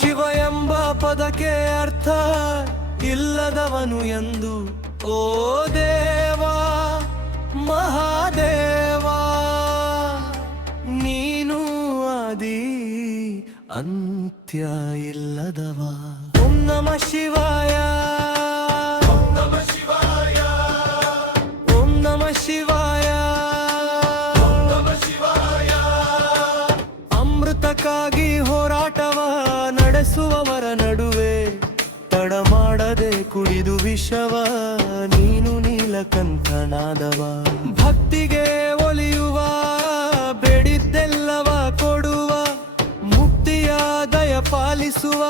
ಶಿವ ಎಂಬ ಪದಕ್ಕೆ ಅರ್ಥ ಇಲ್ಲದವನು ಎಂದು. ಓ ದೇವಾ ಮಹಾದೇವ, ನೀನು ಆದಿ ಅಂತ್ಯ ಇಲ್ಲದವ. ಓಂ ನಮಃ ಶಿವಾಯ, ಓಂ ನಮಃ ಶಿವಾಯ, ಓಂ ನಮಃ ಶಿವಾಯ, ಓಂ ನಮಃ ಶಿವಾಯ. ಅಮೃತಕ್ಕಾಗಿ ಹೋರಾಟವ ನಡೆಸುವವರ ನಡುವೆ ತಡ ಮಾಡದೆ ಕುಡಿದು ವಿಷವ ನೀನು ನೀಲಕಂಠನಾದವ. ಭಕ್ತಿಗೆ ಒಲಿಯುವ ಬೇಡಿದ್ದೆಲ್ಲವ ಕೊಡುವ ಮುಕ್ತಿಯ ದಯ ಪಾಲಿಸುವ